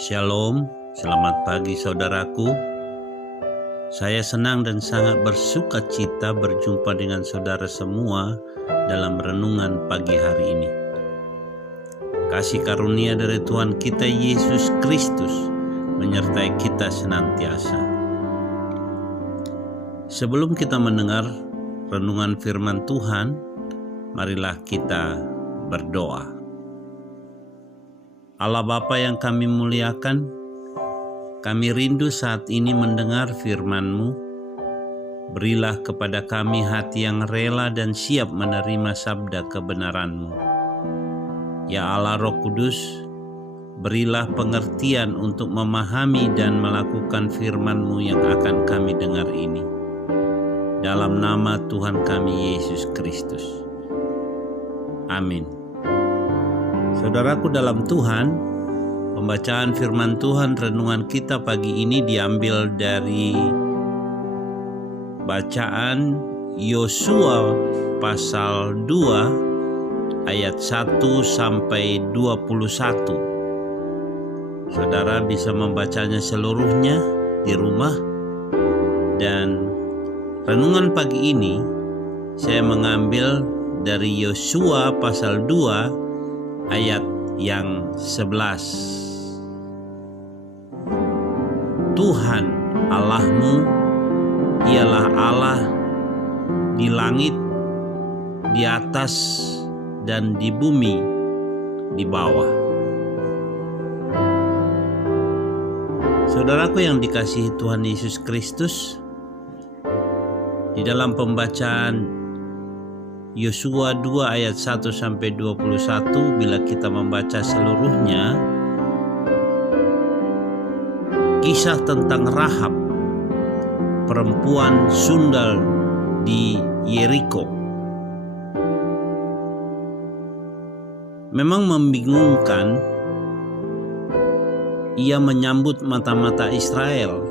Shalom, selamat pagi saudaraku. Saya senang dan sangat bersuka cita berjumpa dengan saudara semua dalam renungan pagi hari ini. Kasih karunia dari Tuhan kita Yesus Kristus menyertai kita senantiasa. Sebelum kita mendengar renungan firman Tuhan, marilah kita berdoa. Allah Bapa yang kami muliakan, kami rindu saat ini mendengar firman-Mu. Berilah kepada kami hati yang rela dan siap menerima sabda kebenaran-Mu. Ya Allah Roh Kudus, berilah pengertian untuk memahami dan melakukan firman-Mu yang akan kami dengar ini. Dalam nama Tuhan kami Yesus Kristus. Amin. Saudaraku dalam Tuhan, pembacaan firman Tuhan renungan kita pagi ini diambil dari bacaan Yosua pasal 2 ayat 1 sampai 21. Saudara bisa membacanya seluruhnya di rumah, dan renungan pagi ini saya mengambil dari Yosua pasal 2 ayat yang 11. Tuhan Allahmu ialah Allah di langit, di atas, dan di bumi di bawah. Saudaraku yang dikasihi Tuhan Yesus Kristus, di dalam pembacaan Yosua 2 ayat 1 sampai 21, bila kita membaca seluruhnya, kisah tentang Rahab, perempuan sundal di Yeriko. Memang membingungkan. Ia menyambut mata-mata Israel,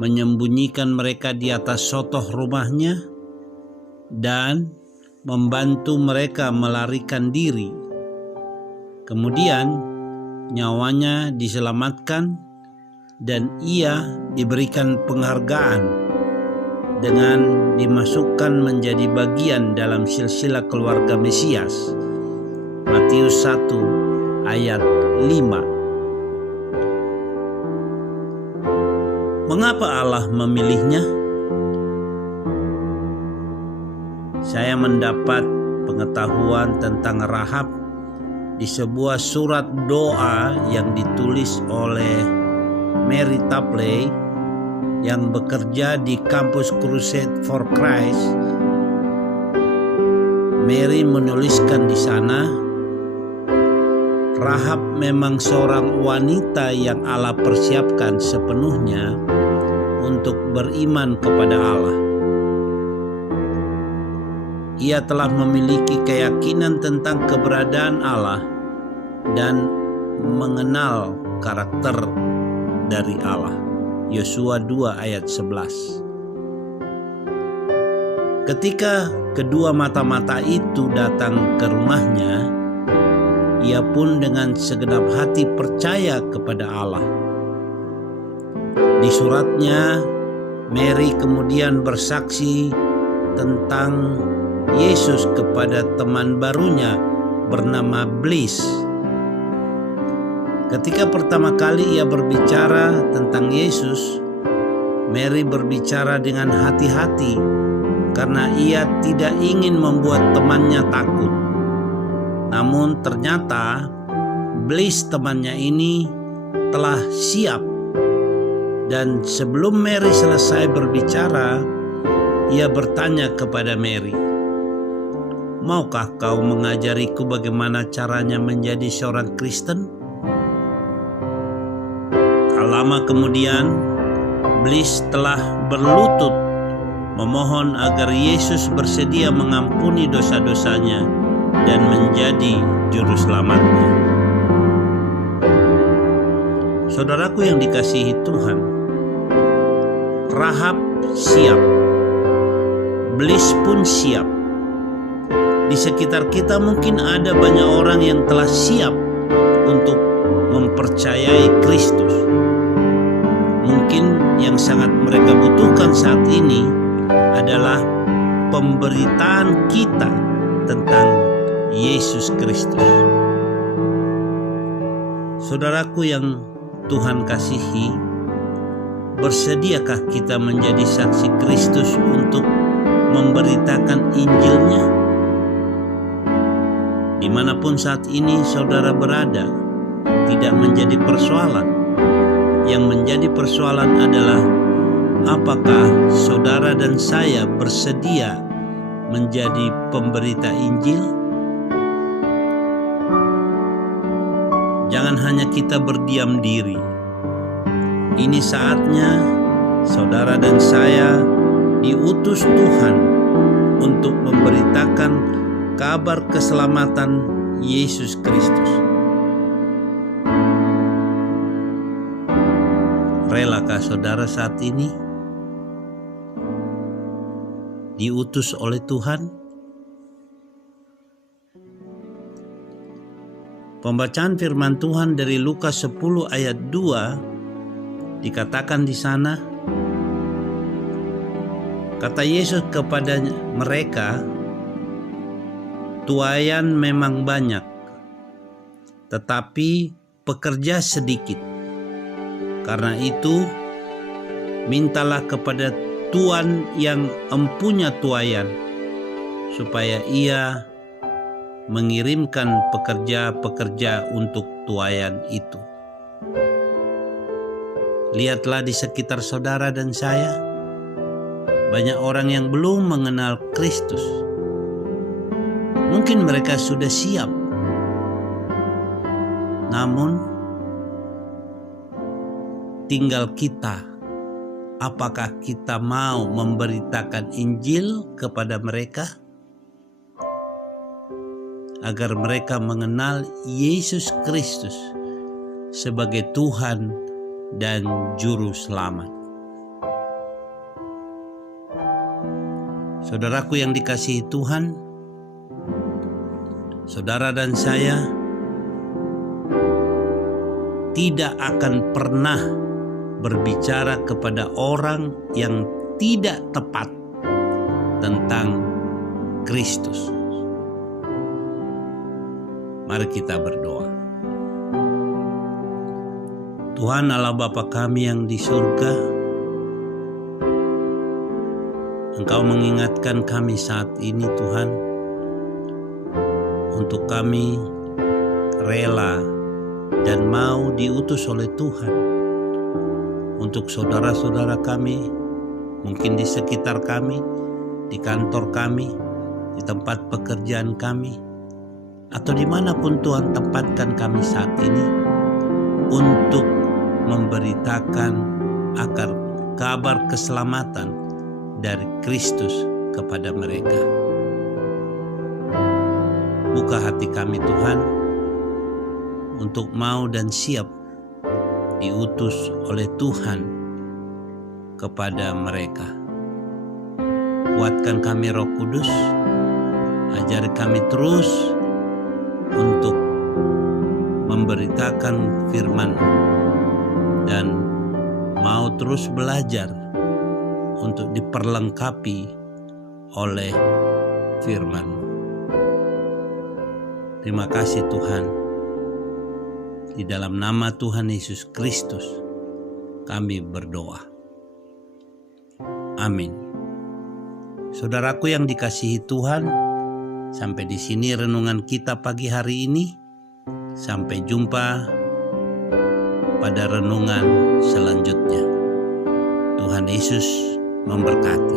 menyembunyikan mereka di atas sotoh rumahnya, dan membantu mereka melarikan diri. Kemudian nyawanya diselamatkan dan ia diberikan penghargaan dengan dimasukkan menjadi bagian dalam silsilah keluarga Mesias. Matius 1 ayat 5. Mengapa Allah memilihnya? Saya mendapat pengetahuan tentang Rahab di sebuah surat doa yang ditulis oleh Mary Tapley yang bekerja di kampus Crusade for Christ. Mary menuliskan di sana, Rahab memang seorang wanita yang Allah persiapkan sepenuhnya untuk beriman kepada Allah. Ia telah memiliki keyakinan tentang keberadaan Allah dan mengenal karakter dari Allah. Yosua 2 ayat 11. Ketika kedua mata-mata itu datang ke rumahnya, ia pun dengan segenap hati percaya kepada Allah. Di suratnya, Mary kemudian bersaksi tentang Yesus kepada teman barunya bernama Bliss. Ketika pertama kali ia berbicara tentang Yesus, Mary berbicara dengan hati-hati karena ia tidak ingin membuat temannya takut. Namun ternyata Bliss temannya ini telah siap, dan sebelum Mary selesai berbicara, ia bertanya kepada Mary, "Maukah kau mengajariku bagaimana caranya menjadi seorang Kristen?" Tak lama kemudian, Bliss telah berlutut memohon agar Yesus bersedia mengampuni dosa-dosanya dan menjadi juru selamatnya. Saudaraku yang dikasihi Tuhan, Rahab siap, Bliss pun siap. Di sekitar kita mungkin ada banyak orang yang telah siap untuk mempercayai Kristus. Mungkin yang sangat mereka butuhkan saat ini adalah pemberitaan kita tentang Yesus Kristus. Saudaraku yang Tuhan kasihi, bersediakah kita menjadi saksi Kristus untuk memberitakan Injil-Nya? Dimanapun saat ini saudara berada, tidak menjadi persoalan. Yang menjadi persoalan adalah apakah saudara dan saya bersedia menjadi pemberita Injil? Jangan hanya kita berdiam diri. Ini saatnya saudara dan saya diutus Tuhan untuk memberitakan kabar keselamatan Yesus Kristus. Relakah saudara saat ini diutus oleh Tuhan? Pembacaan firman Tuhan dari Lukas 10 ayat 2 dikatakan di sana, kata Yesus kepada mereka, tuaian memang banyak, tetapi pekerja sedikit. Karena itu, mintalah kepada Tuan yang empunya tuaian, supaya ia mengirimkan pekerja-pekerja untuk tuaian itu. Lihatlah di sekitar saudara dan saya, banyak orang yang belum mengenal Kristus. Mungkin mereka sudah siap, namun tinggal kita, apakah kita mau memberitakan Injil kepada mereka agar mereka mengenal Yesus Kristus sebagai Tuhan dan Juru Selamat. Saudaraku yang dikasihi Tuhan, saudara dan saya tidak akan pernah berbicara kepada orang yang tidak tepat tentang Kristus. Mari kita berdoa. Tuhan Allah Bapa kami yang di surga, Engkau mengingatkan kami saat ini Tuhan, untuk kami rela dan mau diutus oleh Tuhan untuk saudara-saudara kami, mungkin di sekitar kami, di kantor kami, di tempat pekerjaan kami, atau dimanapun Tuhan tempatkan kami saat ini, untuk memberitakan agar kabar keselamatan dari Kristus kepada mereka. Buka hati kami Tuhan, untuk mau dan siap diutus oleh Tuhan kepada mereka. Kuatkan kami Roh Kudus, ajari kami terus untuk memberitakan firman dan mau terus belajar untuk diperlengkapi oleh firman. Terima kasih Tuhan. Di dalam nama Tuhan Yesus Kristus kami berdoa. Amin. Saudaraku yang dikasihi Tuhan, sampai di sini renungan kita pagi hari ini. Sampai jumpa pada renungan selanjutnya. Tuhan Yesus memberkati.